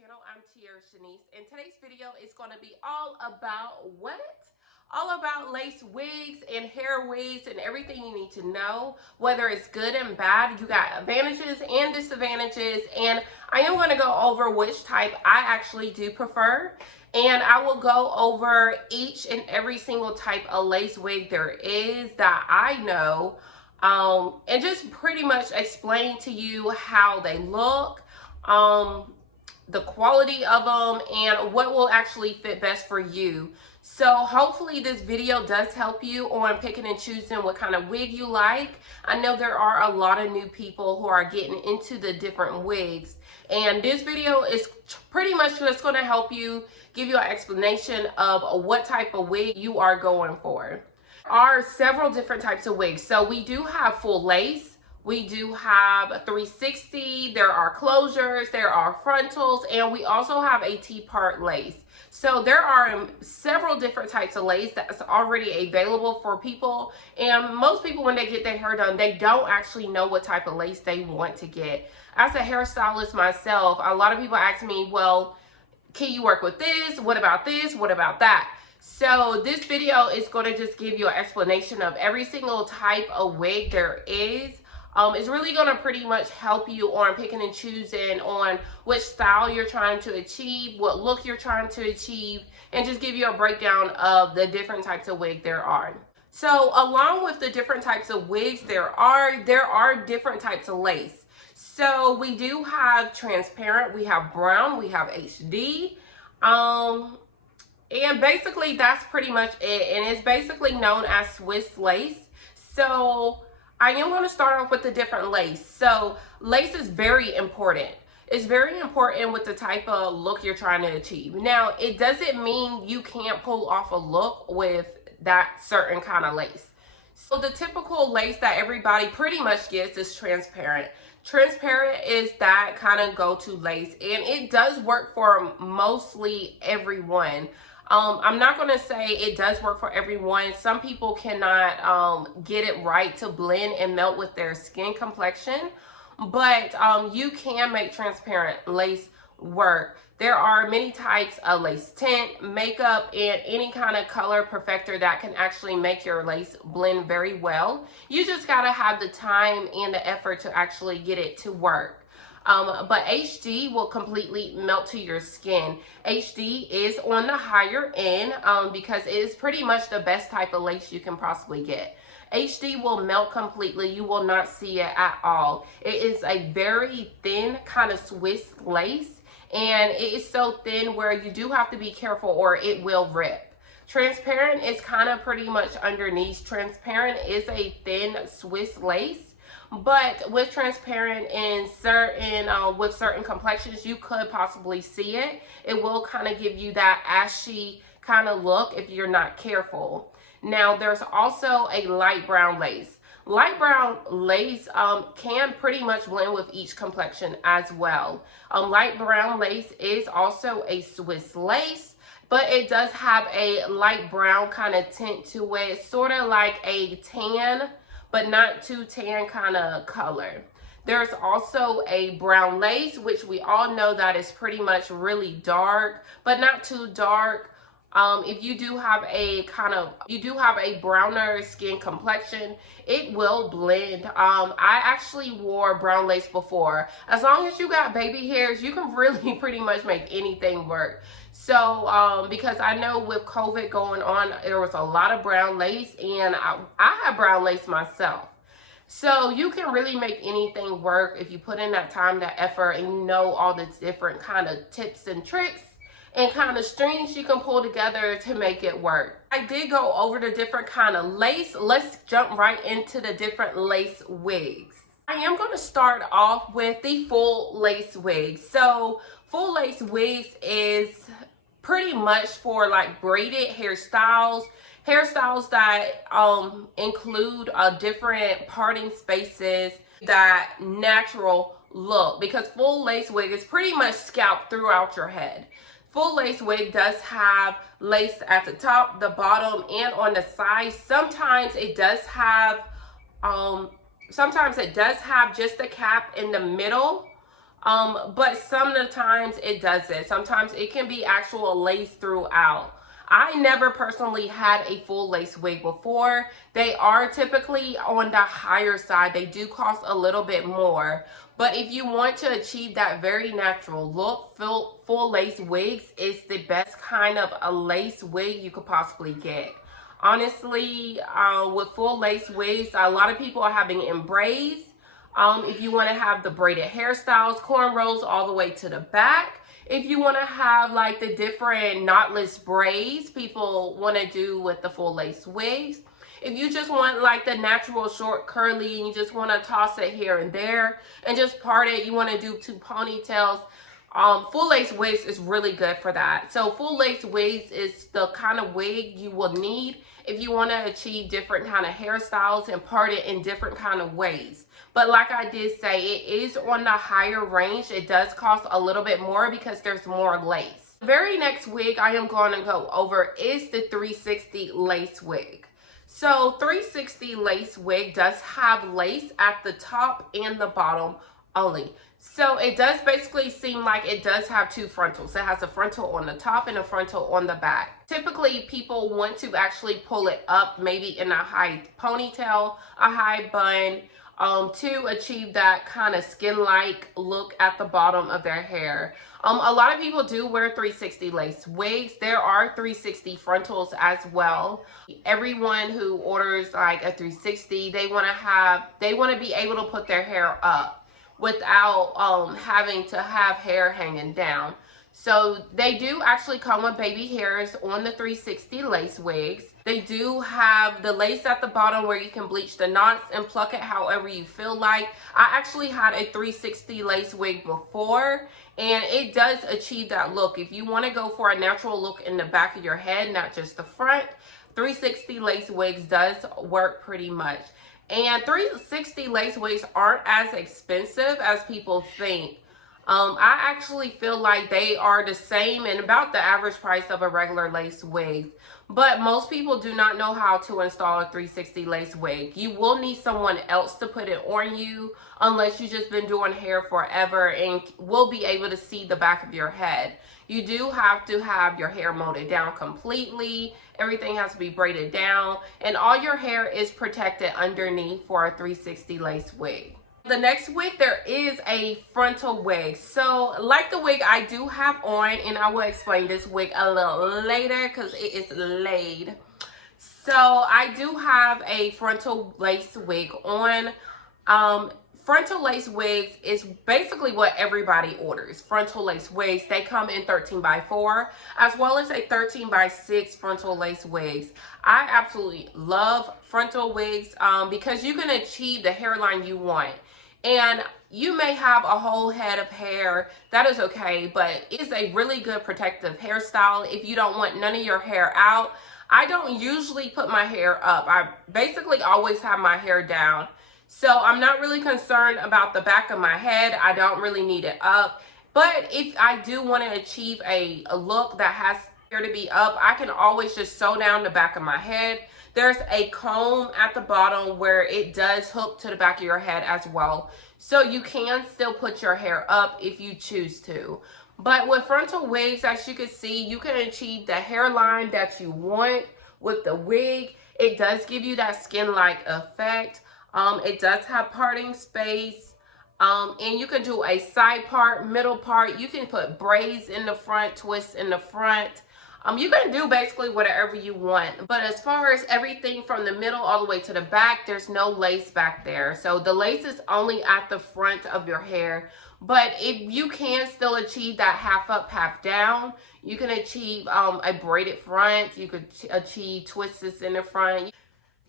channel. I'm Shanice, and today's video is going to be all about what? All about lace wigs and hair wigs and everything you need to know, whether it's good and bad. You got advantages and disadvantages, and I am going to go over which type I actually do prefer, and I will go over each and every single type of lace wig there is that I know, and just pretty much explain to you how they look, the quality of them, and what will actually fit best for you. So hopefully this video does help you on picking and choosing what kind of wig you like. I know there are a lot of new people who are getting into the different wigs, and this video is pretty much just going to help you, give you an explanation of what type of wig you are going for. There are several different types of wigs. So we do have full lace. We do have 360, there are closures, there are frontals, and we also have a T-part lace. So there are several different types of lace that's already available for people, and most people when they get their hair done, they don't actually know what type of lace they want to get. As a hairstylist myself, a lot of people ask me, well, can you work with this? What about this? What about that? So this video is going to just give you an explanation of every single type of wig there is. It's really going to pretty much help you on picking and choosing on which style you're trying to achieve, what look you're trying to achieve, and just give you a breakdown of the different types of wig there are. So along with the different types of wigs there are different types of lace. So we do have transparent, we have brown, we have HD, and basically that's pretty much it, and it's basically known as Swiss lace. So I am going to start off with the different lace. So lace is very important. It's very important with the type of look you're trying to achieve. Now, it doesn't mean you can't pull off a look with that certain kind of lace. So the typical lace that everybody pretty much gets is transparent. Transparent is that kind of go-to lace, and it does work for mostly everyone. I'm not going to say it does work for everyone. Some people cannot get it right to blend and melt with their skin complexion, but you can make transparent lace work. There are many types of lace tint, makeup, and any kind of color perfector that can actually make your lace blend very well. You just got to have the time and the effort to actually get it to work. But HD will completely melt to your skin. HD is on the higher end because it is pretty much the best type of lace you can possibly get. HD will melt completely. You will not see it at all. It is a very thin kind of Swiss lace, and it is so thin where you do have to be careful or it will rip. Transparent is kind of pretty much underneath. Transparent is a thin Swiss lace. But with transparent and with certain complexions, you could possibly see it. It will kind of give you that ashy kind of look if you're not careful. Now, there's also a light brown lace. Light brown lace can pretty much blend with each complexion as well. Light brown lace is also a Swiss lace, but it does have a light brown kind of tint to it, sort of like a tan, but not too tan kind of color. There's also a brown lace, which we all know that is pretty much really dark, but not too dark. If you do have a browner skin complexion, it will blend. I actually wore brown lace before. As long as you got baby hairs, you can really pretty much make anything work. So because I know with COVID going on, there was a lot of brown lace, and I have brown lace myself. So you can really make anything work if you put in that time, that effort, and you know all the different kind of tips and tricks and kind of strings you can pull together to make it work. I did go over the different kind of lace. Let's jump right into the different lace wigs. I am going to start off with the full lace wig. So full lace wigs is pretty much for like braided hairstyles that include different parting spaces, that natural look, because full lace wig is pretty much scalp throughout your head. Full lace wig does have lace at the top, the bottom, and on the sides. Sometimes it does have just a cap in the middle, But some of the times it doesn't. Sometimes it can be actual lace throughout. I never personally had a full lace wig before. They are typically on the higher side. They do cost a little bit more. But if you want to achieve that very natural look, full lace wigs is the best kind of a lace wig you could possibly get. Honestly, with full lace wigs, a lot of people are having in braids. If you want to have the braided hairstyles, cornrows all the way to the back. If you want to have like the different knotless braids people want to do with the full lace wigs. If you just want like the natural short curly and you just want to toss it here and there and just part it, you want to do 2 ponytails. Full lace wigs is really good for that. So full lace wigs is the kind of wig you will need if you want to achieve different kind of hairstyles and part it in different kind of ways. But like I did say, it is on the higher range. It does cost a little bit more because there's more lace. The very next wig I am going to go over is the 360 lace wig. So 360 lace wig does have lace at the top and the bottom only. So it does basically seem like it does have 2 frontals. It has a frontal on the top and a frontal on the back. Typically, people want to actually pull it up, maybe in a high ponytail, a high bun, to achieve that kind of skin-like look at the bottom of their hair. A lot of people do wear 360 lace wigs. There are 360 frontals as well. Everyone who orders like a 360, they want to be able to put their hair up without having to have hair hanging down. So they do actually come with baby hairs on the 360 lace wigs. They do have the lace at the bottom where you can bleach the knots and pluck it however you feel like. I actually had a 360 lace wig before, and it does achieve that look. If you want to go for a natural look in the back of your head, not just the front, 360 lace wigs does work pretty much. And 360 lace wigs aren't as expensive as people think. I actually feel like they are the same and about the average price of a regular lace wig. But most people do not know how to install a 360 lace wig. You will need someone else to put it on you unless you've just been doing hair forever and will be able to see the back of your head. You do have to have your hair molded down completely. Everything has to be braided down and all your hair is protected underneath for a 360 lace wig. The next wig, there is a frontal wig. So like the wig I do have on, and I will explain this wig a little later because it is laid. So I do have a frontal lace wig on. Frontal lace wigs is basically what everybody orders. Frontal lace wigs, they come in 13x4 as well as a 13x6 frontal lace wigs. I absolutely love frontal wigs because you can achieve the hairline you want. And you may have a whole head of hair, that is okay, but it's a really good protective hairstyle if you don't want none of your hair out. I don't usually put my hair up. I basically always have my hair down. So I'm not really concerned about the back of my head. I don't really need it up. But if I do want to achieve a look that has hair to be up, I can always just sew down the back of my head. There's a comb at the bottom where it does hook to the back of your head as well. So you can still put your hair up if you choose to. But with frontal wigs, as you can see, you can achieve the hairline that you want with the wig. It does give you that skin-like effect. It does have parting space. And you can do a side part, middle part. You can put braids in the front, twists in the front. You can do basically whatever you want. But as far as everything from the middle all the way to the back, there's no lace back there. So the lace is only at the front of your hair. But if you can still achieve that half up, half down, you can achieve a braided front. You could achieve twists in the front.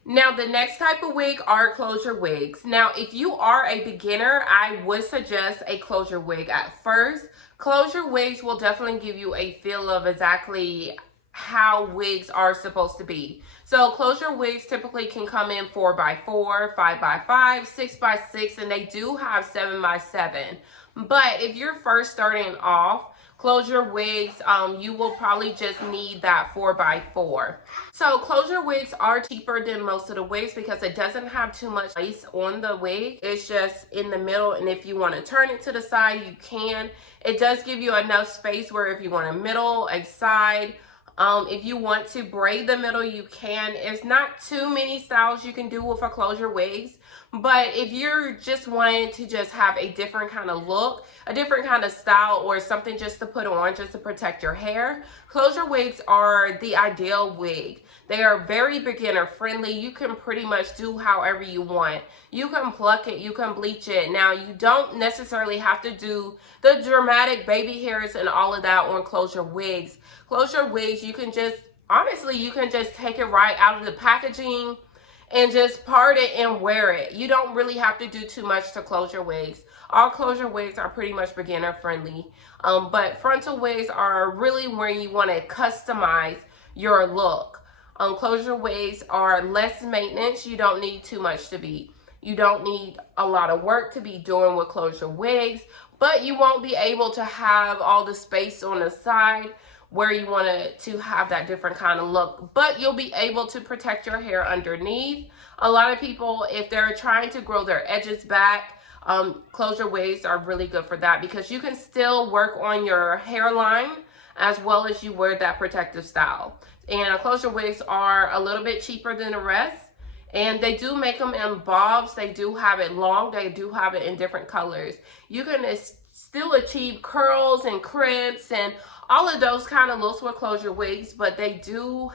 Now, the next type of wig are closure wigs. Now, if you are a beginner, I would suggest a closure wig at first. Closure wigs will definitely give you a feel of exactly how wigs are supposed to be. So closure wigs typically can come in 4x4, 5x5, 6x6, and they do have 7x7. But if you're first starting off, closure wigs, you will probably just need that 4x4. So closure wigs are cheaper than most of the wigs because it doesn't have too much lace on the wig. It's just in the middle, and if you want to turn it to the side, you can. It does give you enough space where if you want a middle, a side, if you want to braid the middle, you can. It's not too many styles you can do with a closure wigs. But if you're just wanting to just have a different kind of look, a different kind of style, or something just to put on just to protect your hair, closure wigs are the ideal wig. They are very beginner friendly. You can pretty much do however you want. You can pluck it, you can bleach it. Now, you don't necessarily have to do the dramatic baby hairs and all of that on closure wigs. Closure wigs, you can just, honestly, you can just take it right out of the packaging and just part it and wear it. You don't really have to do too much to closure wigs. All closure wigs are pretty much beginner friendly. But frontal wigs are really where you want to customize your look. Closure wigs are less maintenance. You don't need too much to be. You don't need a lot of work to be doing with closure wigs, but you won't be able to have all the space on the side where you want to have that different kind of look, but you'll be able to protect your hair underneath. A lot of people, if they're trying to grow their edges back, closure wigs are really good for that because you can still work on your hairline as well as you wear that protective style. And closure wigs are a little bit cheaper than the rest, and they do make them in bobs. They do have it long. They do have it in different colors. You can still achieve curls and crimps and all of those kind of looks with closure wigs, but they do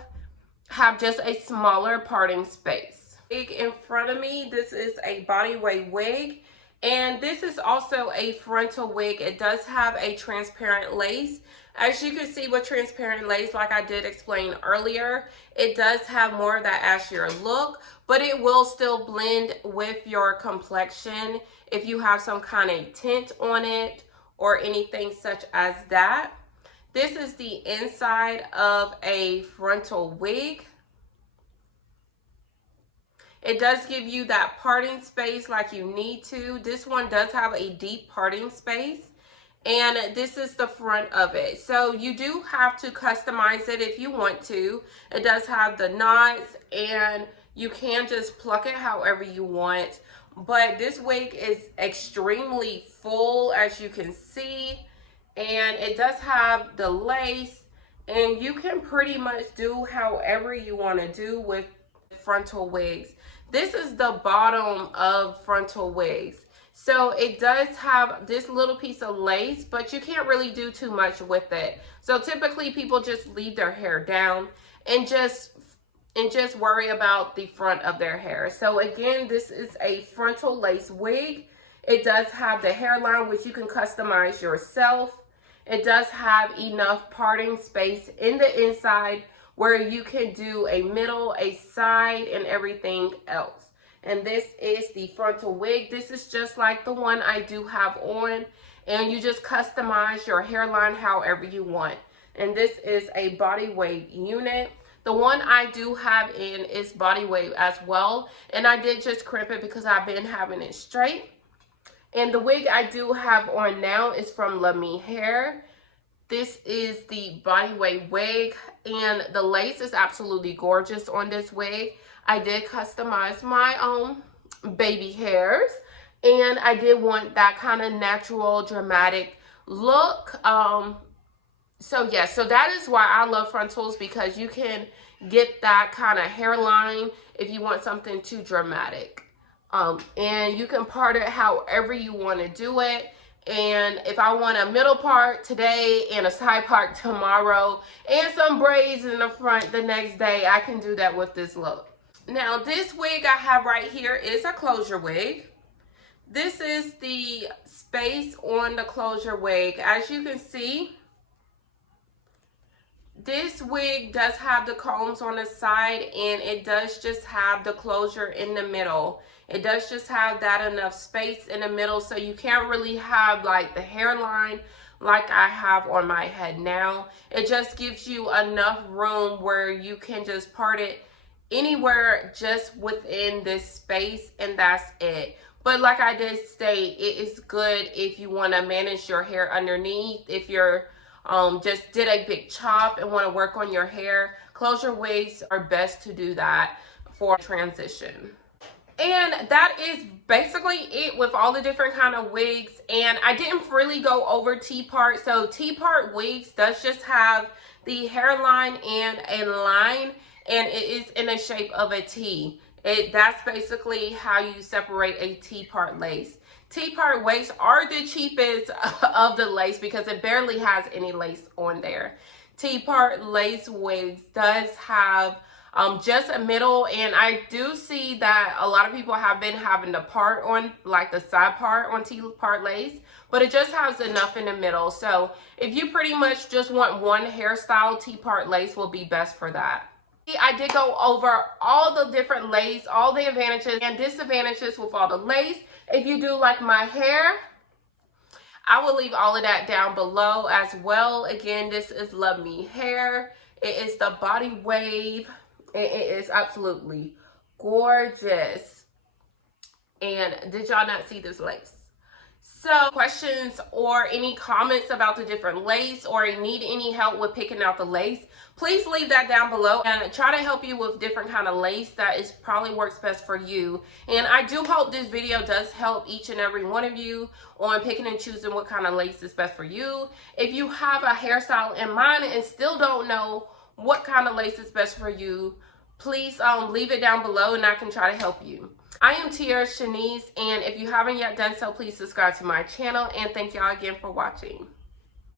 have just a smaller parting space. Wig in front of me, this is a body weight wig, and this is also a frontal wig. It does have a transparent lace. As you can see with transparent lace, like I did explain earlier, it does have more of that ashier look, but it will still blend with your complexion if you have some kind of tint on it or anything such as that. This is the inside of a frontal wig. It does give you that parting space like you need to. This one does have a deep parting space. And this is the front of it. So you do have to customize it if you want to. It does have the knots, and you can just pluck it however you want. But this wig is extremely full, as you can see. And it does have the lace, and you can pretty much do however you want to do with frontal wigs. This is the bottom of frontal wigs. So it does have this little piece of lace, but you can't really do too much with it. So typically people just leave their hair down and just worry about the front of their hair. So again, this is a frontal lace wig. It does have the hairline, which you can customize yourself. It does have enough parting space in the inside where you can do a middle, a side, and everything else. And this is the frontal wig. This is just like the one I do have on, and you just customize your hairline however you want. And this is a body wave unit. The one I do have in is body wave as well, and I did just crimp it because I've been having it straight. And the wig I do have on now is from Lamy Hair. This is the body wave wig, and the lace is absolutely gorgeous on this wig. I did customize my own baby hairs, and I did want that kind of natural, dramatic look. So yeah, so that is why I love frontals, because you can get that kind of hairline if you want something too dramatic. And you can part it however you want to do it. And if I want a middle part today and a side part tomorrow and some braids in the front the next day, I can do that with this look. Now this wig I have right here is a closure wig. This is the space on the closure wig. As you can see, this wig does have the combs on the side, and it does just have the closure in the middle. It does just have that enough space in the middle, so you can't really have like the hairline like I have on my head now. It just gives you enough room where you can just part it anywhere just within this space, and that's it. But like I did state, it is good if you want to manage your hair underneath. If you're just did a big chop and want to work on your hair, closure wigs are best to do that for transition. And that is basically it with all the different kind of wigs. And I didn't really go over T-part. So T-part wigs does just have the hairline and a line, and it is in the shape of a T. That's basically how you separate a T-part lace. T-part wigs are the cheapest of the lace because it barely has any lace on there. T-part lace wigs does have just a middle, and I do see that a lot of people have been having the part on, like the side part on T-part lace, but it just has enough in the middle. So if you pretty much just want one hairstyle, T-part lace will be best for that. I did go over all the different lace, all the advantages and disadvantages with all the lace. If you do like my hair, I will leave all of that down below as well. Again, this is Love Me Hair. It is the body wave. It is absolutely gorgeous. And did y'all not see this lace? So questions or any comments about the different lace, or you need any help with picking out the lace, please leave that down below and try to help you with different kind of lace that is probably works best for you. And I do hope this video does help each and every one of you on picking and choosing what kind of lace is best for you. If you have a hairstyle in mind and still don't know what kind of lace is best for you, please leave it down below and I can try to help you. I am Tiara Shanice, and if you haven't yet done so, please subscribe to my channel, and thank y'all again for watching.